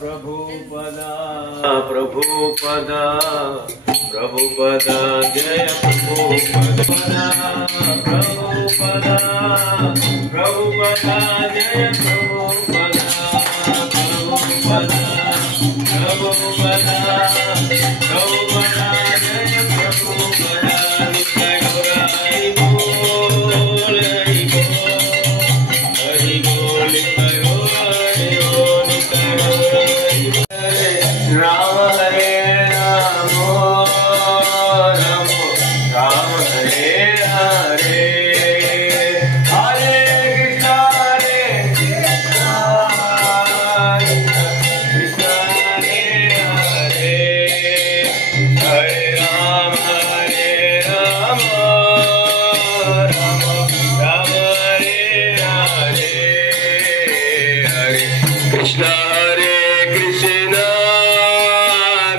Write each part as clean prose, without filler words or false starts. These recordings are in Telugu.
प्रभुपदा प्रभुपदा प्रभुपदा जय प्रभुपदा प्रभुपदा प्रभुपदा जय प्रभुपदा प्रभुपदा प्रभुपदा प्रभुपदा जय प्रभुपदा नित्य गौराई बोल हरि बोल नित्य गौराई बोल नित्य गौराई राम हरे राम राम राम हरे हरे हरे कृष्ण कृष्ण हरे हरे हरे राम राम राम हरे हरे हरे कृष्ण हरे कृष्ण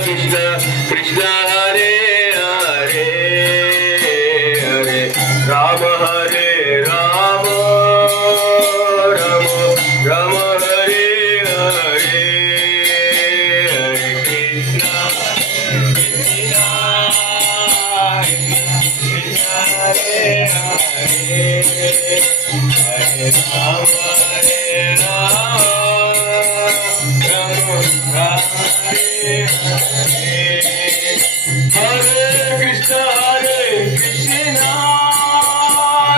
कृष्ण कृष्ण हरे हरे हरे राम हरे राम राम राम हरे हरे हरे कृष्ण कृष्ण कृष्ण हरे हरे हरे राम राम राम हरे हरे हरे कृष्ण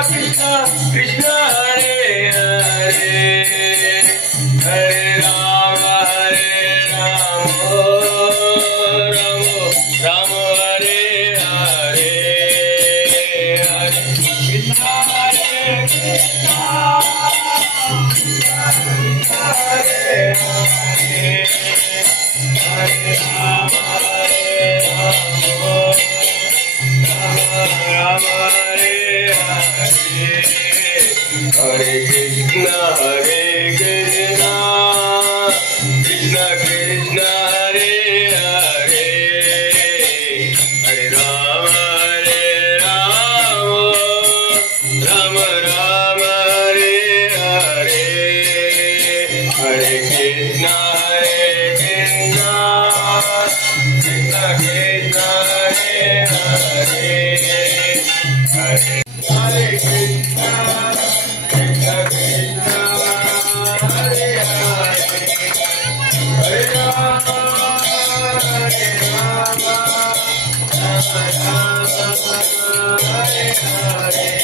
कृष्ण कृष्ण हरे हरे हरे राम राम राम हरे हरे हरे कृष्ण कृष्ण हरे हरे हरे राम राम हरे हरे हरे कृष्ण कृष्ण कृष्ण हरे हरे हरे राम राम राम हरे हरे हरे कृष्ण कृष्ण कृष्ण हरे हरे हरे हरे कृष्ण कृष्ण कृष्ण हरे हरे हरे राम हरे हरे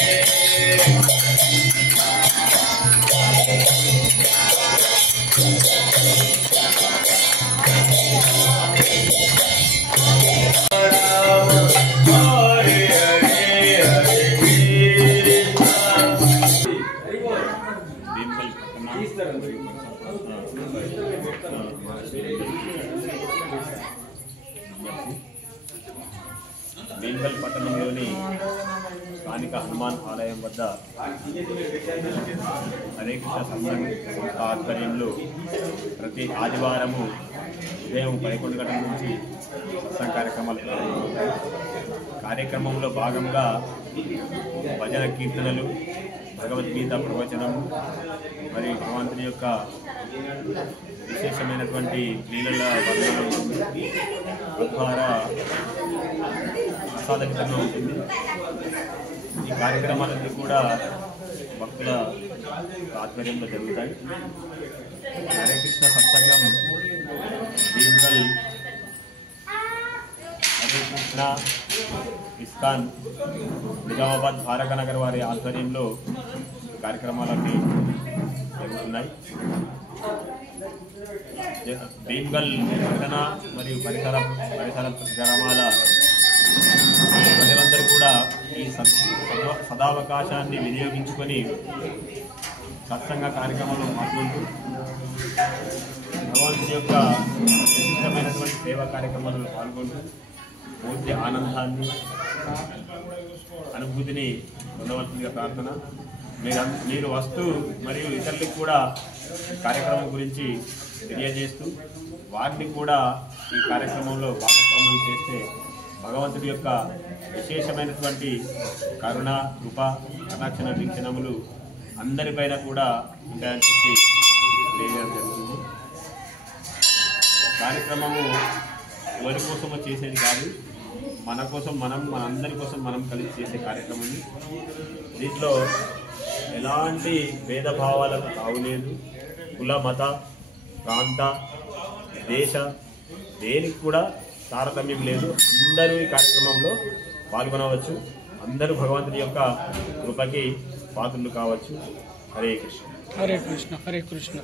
భీమ్గల్ పట్టణంలోని స్థానిక హనుమాన్ ఆలయం వద్ద హరే కృష్ణ సత్సంగ ఆధ్వర్యంలో ప్రతి ఆదివారము ఉదయం 11 గంటల నుంచి సత్సంగ కార్యక్రమాలు ప్రారంభమవుతాయి. కార్యక్రమంలో భాగంగా భజన కీర్తనలు, భగవద్గీత ప్రవచనము మరియు భగవంతుని యొక్క విశేషమైనటువంటి లీలల వర్ణన ఉంటుంది. తద్వారా ప్రసాదవితరణ ఉంటుంది. ఈ కార్యక్రమాలన్నీ కూడా భక్తుల ఆధ్వర్యంలో జరుగుతాయి. హరే కృష్ణ సత్సంగం భీమ్గల్ హరే కృష్ణ ఇస్కాన్ నిజామాబాద్ ద్వారకానగర్ వారి ఆధ్వర్యంలో కార్యక్రమాలన్నీ జరుగుతున్నాయి. భీమ్గల్ పట్టణ మరియు పరిసర గ్రామాల ప్రజలందరూ కూడా ఈ సదావకాశాన్ని వినియోగించుకొని సత్సంగ కార్యక్రమంలో పాల్గొంటూ భగవంతుని యొక్క విశిష్టమైనటువంటి సేవా కార్యక్రమాలలో పాల్గొంటూ పూర్తి ఆనందాన్ని అనుభూతిని పొందవలసిందిగా ప్రార్థన. మీరు వస్తూ మరియు ఇతరులకు కూడా కార్యక్రమం గురించి తెలియజేస్తూ వారిని కూడా ఈ కార్యక్రమంలో భాగస్వామ్యం చేస్తే భగవంతుడి యొక్క విశేషమైనటువంటి కరుణ, కృప, కటాక్షణ వీక్షణములు అందరిపైన కూడా ఉంటాయని చెప్పి తెలియజేయడం జరుగుతుంది. కార్యక్రమము ఎవరి కోసమో చేసేది కాదు, మన కోసం మనం, మన అందరి కోసం మనం కలిసి చేసే కార్యక్రమం. దీంట్లో ఎలాంటి భేదభావాలకు తావులేదు. కుల, మత, ప్రాంత, దేశ దేనికి కూడా తారతమ్యం లేదు. అందరూ ఈ కార్యక్రమంలో పాల్గొనవచ్చు. అందరూ భగవంతుని యొక్క కృపకి పాత్రలు కావచ్చు. హరే కృష్ణ. హరే కృష్ణ. హరే కృష్ణ.